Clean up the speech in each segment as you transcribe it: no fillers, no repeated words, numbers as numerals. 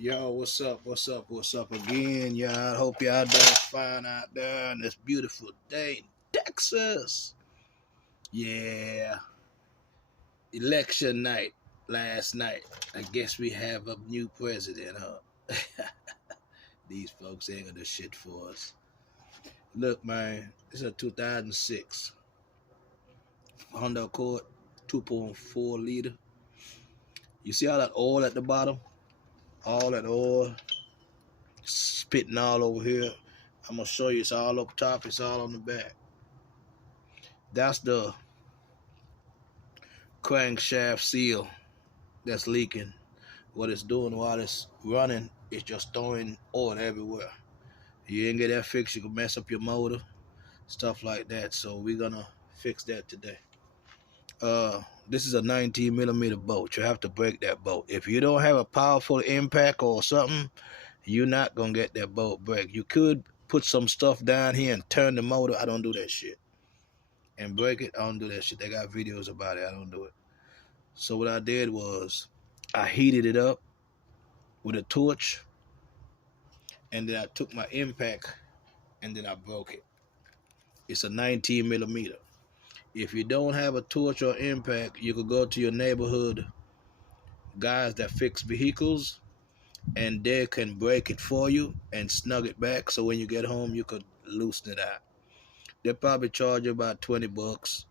Yo, what's up? What's up? What's up again, y'all? Hope y'all doing fine out there on this beautiful day in Texas. Yeah, election night last night. I guess we have a new president, huh? These folks ain't gonna do shit for us. Look, man, this is a 2006 Honda Accord 2.4 liter. You see all that oil at the bottom? All that oil spitting all over here. I'm gonna show you. It's all up top. It's all on the back. That's the crankshaft seal that's leaking. What it's doing while it's running is just throwing oil everywhere. You ain't get that fixed, you can mess up your motor, stuff like that. So we're gonna fix that today. This is a 19 millimeter bolt. You have to break that bolt. If you don't have a powerful impact or something, you're not gonna get that bolt break. You could put some stuff down here and turn the motor. I don't do that shit. And break it, I don't do that shit. They got videos about it. I don't do it. So what I did was I heated it up with a torch, and then I took my impact and then I broke it. It's a 19 millimeter. If you don't have a torch or impact, you could go to your neighborhood guys that fix vehicles, and they can break it for you and snug it back, so when you get home you could loosen it out. They'll probably charge you about 20 bucks,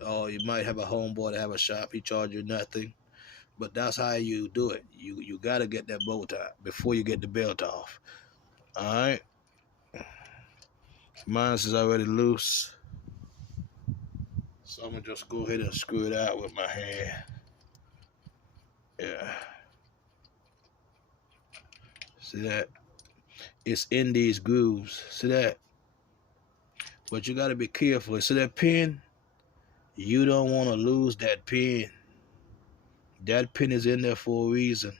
or you might have a homeboy that have a shop, he charge you nothing. But that's how you do it. You got to get that bow tie before you get the belt off. All right. Mine is already loose, so I'm gonna just go ahead and screw it out with my hand. Yeah. See that? It's in these grooves. See that? But you got to be careful. See that pin? You don't want to lose that pin. That pin is in there for a reason.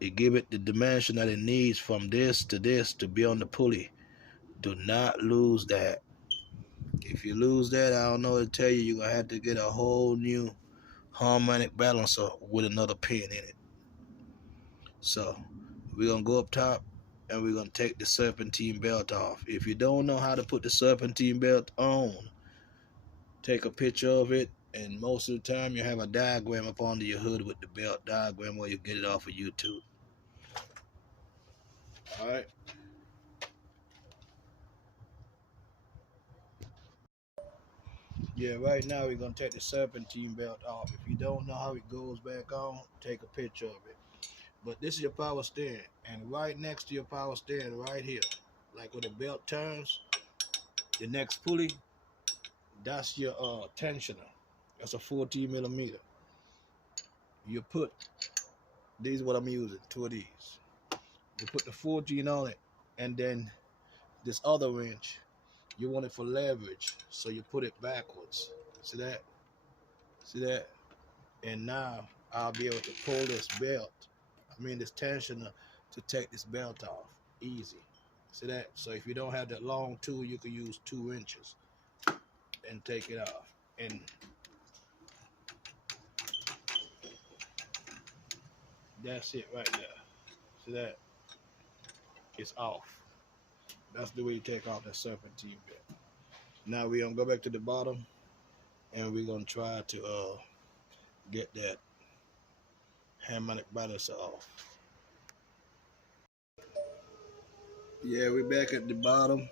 It give it the dimension that it needs from this to be on the pulley. Do not lose that. If you lose that, I don't know what to tell you. You're going to have to get a whole new harmonic balancer with another pin in it. So we're going to go up top and we're going to take the serpentine belt off. If you don't know how to put the serpentine belt on, take a picture of it, and most of the time you have a diagram up under your hood with the belt diagram, where you get it off of YouTube. All right. Yeah, right now we're going to take the serpentine belt off. If you don't know how it goes back on, take a picture of it. But this is your power steering, and right next to your power steering, right here, like when the belt turns, the next pulley, that's your tensioner. That's a 14 millimeter. You put, these are what I'm using, 2 of these. You put the 14 on it, and then this other wrench, you want it for leverage, so you put it backwards. See that? See that? And now I'll be able to pull this belt, this tensioner, to take this belt off easy. See that? So if you don't have that long tool, you can use 2 wrenches and take it off. And that's it right there. See that? It's off. That's the way you take off that serpentine belt. Now we're gonna go back to the bottom, and we're gonna try to get that harmonic balancer off. Yeah, we're back at the bottom.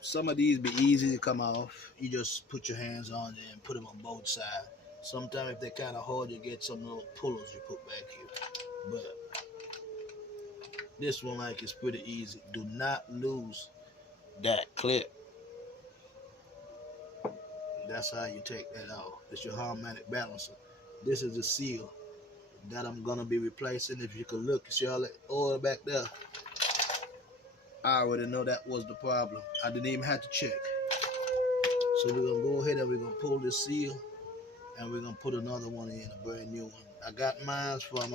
Some of these be easy to come off. You just put your hands on it and put them on both sides. Sometimes if they're kind of hard, you get some little pullers you put back here. But this one, like, is pretty easy. Do not lose that clip. That's how you take that off. It's your harmonic balancer. This is the seal that I'm gonna be replacing. If you can look, you see all that oil back there? I already know that was the problem. I didn't even have to check. So we're gonna go ahead and we're gonna pull this seal, and we're gonna put another one in, a brand new one. I got mine from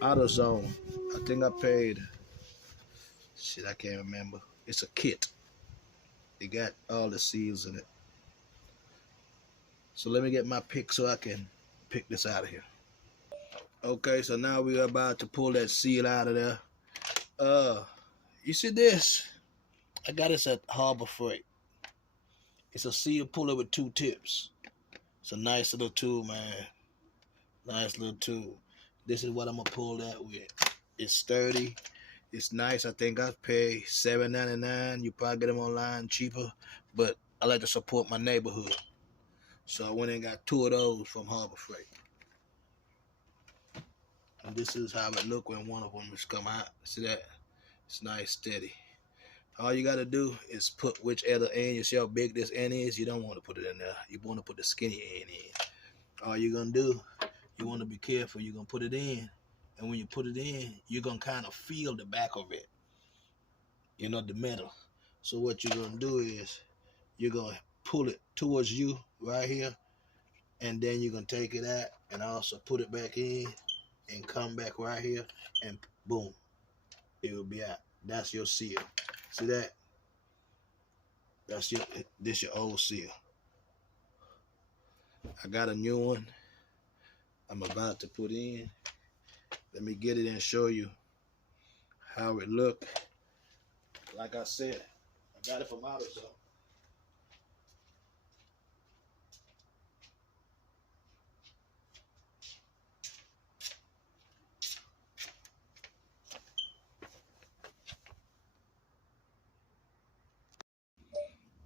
AutoZone. I think I paid, shit, I can't remember. It's a kit. It got all the seals in it. So let me get my pick so I can pick this out of here. Okay, so now we're about to pull that seal out of there. You see this? I got this at Harbor Freight. It's a seal puller with 2 tips. It's a nice little tool, man. Nice little tool. This is what I'm gonna pull that with. It's sturdy. It's nice. I think I pay $7.99. You probably get them online cheaper, but I like to support my neighborhood. So I went and got 2 of those from Harbor Freight. And this is how it look when one of them is come out. See that? It's nice, steady. All you gotta do is put whichever end. You see how big this end is? You don't want to put it in there. You want to put the skinny end in. All you're gonna do, you want to be careful. You're gonna put it in, and when you put it in, you're gonna kind of feel the back of it. You know, the metal. So what you're gonna do is you're gonna pull it towards you right here, and then you're gonna take it out and also put it back in and come back right here, and boom, it will be out. That's your seal. See that? This your old seal. I got a new one I'm about to put in. Let me get it and show you how it look. Like I said, I got it from AutoZone.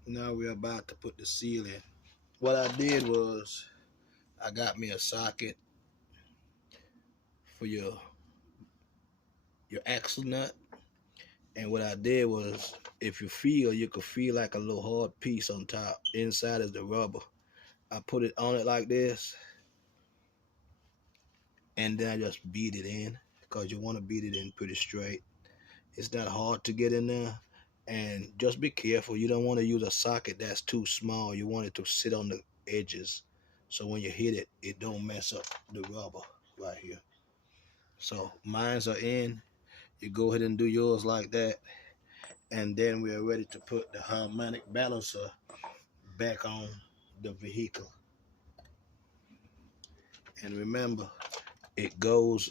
Now we're about to put the seal in. What I did was I got me a socket for your axle nut, and what I did was, if you feel, you could feel like a little hard piece on top. Inside is the rubber. I put it on it like this, and then I just beat it in, because you want to beat it in pretty straight. It's not hard to get in there. And just be careful. You don't want to use a socket that's too small. You want it to sit on the edges, so when you hit it, it don't mess up the rubber right here. So mines are in. You go ahead and do yours like that, and then we are ready to put the harmonic balancer back on the vehicle. And remember, it goes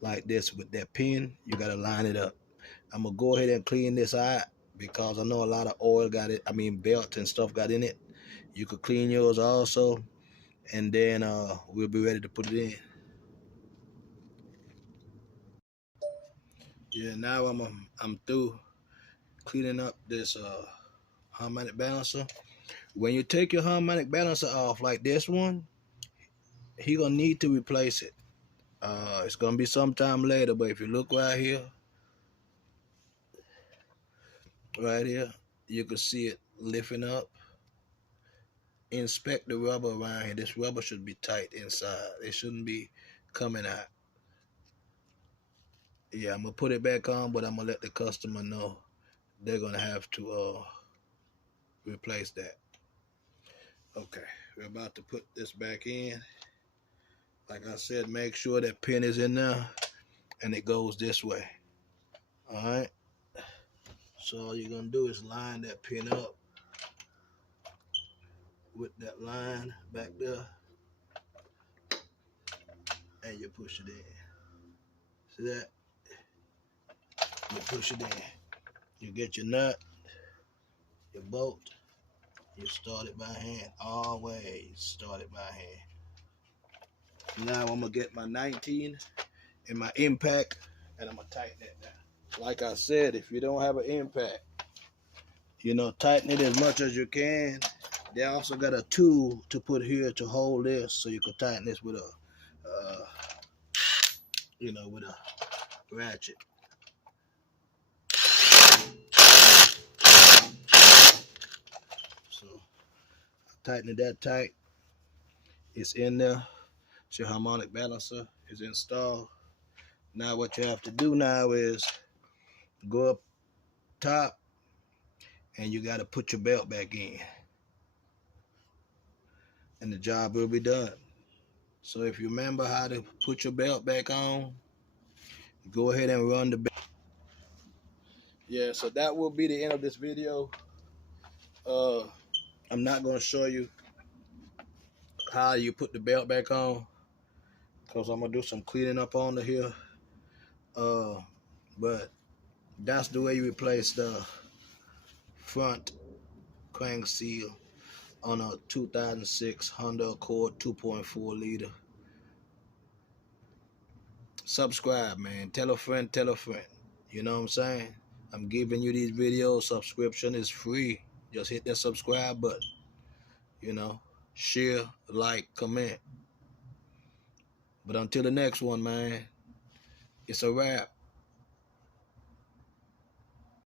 like this with that pin. You got to line it up. I'm gonna go ahead and clean this out, because I know a lot of oil got it. I mean, belt and stuff got in it. You could clean yours also, and then we'll be ready to put it in. Yeah, now I'm through cleaning up this harmonic balancer. When you take your harmonic balancer off, like this one, he gonna need to replace it. It's gonna be sometime later, but if you look right here, you can see it lifting up. Inspect the rubber around here. This rubber should be tight inside. It shouldn't be coming out. Yeah, I'm gonna put it back on, but I'm gonna let the customer know they're gonna have to replace that. Okay, we're about to put this back in. Like I said, make sure that pin is in there and it goes this way. All right, so all you're gonna do is line that pin up with that line back there, and you push it in. See that? You push it in. You get your nut, your bolt, you start it by hand. Always start it by hand. Now I'm gonna get my 19 and my impact, and I'm gonna tighten it down. Like I said, if you don't have an impact, you know, tighten it as much as you can. They also got a tool to put here to hold this, so you can tighten this with a, with a ratchet. So tighten it that tight. It's in there. It's your harmonic balancer is installed. Now what you have to do now is go up top, and you got to put your belt back in, and the job will be done. So if you remember how to put your belt back on, go ahead and run the belt. Yeah, so that will be the end of this video. I'm not going to show you how you put the belt back on, because I'm gonna do some cleaning up on the here. But that's the way you replace the front crank seal on a 2006 Honda Accord 2.4 liter. Subscribe, man. Tell a friend, tell a friend. You know what I'm saying? I'm giving you these videos. Subscription is free. Just hit that subscribe button. You know, share, like, comment. But until the next one, man, it's a wrap.